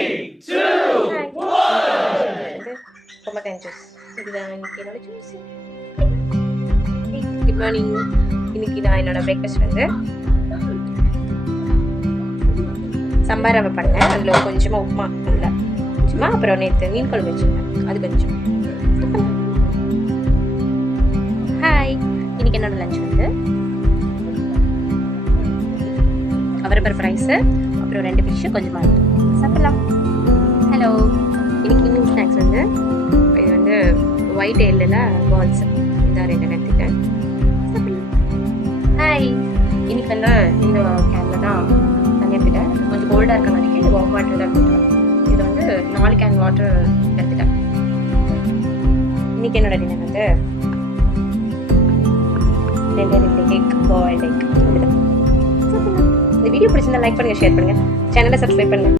2, 1 பொமக்ரான் juice. இதுதான் இன்னைக்கு என்னோட ஜூஸ். Good morning. இன்னைக்கு நான் என்னோட பிரேக்ஃபாஸ்ட் வந்து சம்பார் ரவை பண்ணேன். அதில் கொஞ்சமாக உப்புமா இல்லை கொஞ்சமாக, அப்புறம் நேற்று மீன் குழம்பு வச்சுருந்தேன் அது கொஞ்சம். ஹாய், இன்னைக்கு என்னோட லஞ்ச் வந்து அவரைப்பருப்பு ரைஸு, அப்புறம் 2 ஃபிஷ்ஷு கொஞ்சமாக சாப்பிடலாம். ஹலோ, இன்னைக்கு ஈவினிங் ஸ்நாக்ஸ் வந்து இது வந்து ஒயிட் எல்லில் பால்ஸ் இதாக 2 எடுத்துட்டேன் சாப்பிடலாம். ஹாய், இன்னைக்கு வந்து இந்த கேனில் தான் தண்ணி எடுத்துட்டேன். கொஞ்சம் கோல்டாக இருக்கங்காட்டிக்கு இது வார்ம் வாட்டர் தான் எடுத்துட்டேன். இது வந்து 4 கேன் வாட்டர் எடுத்துட்டேன். இன்னைக்கு என்னோட டின்னர் வந்து 2 எக், பாயில்ட் எக். இந்த வீடியோ பிடிச்சிருந்தா லைக் பண்ணுங்க, ஷேர் பண்ணுங்க, சேனலை சப்ஸ்கிரைப் பண்ணுங்க.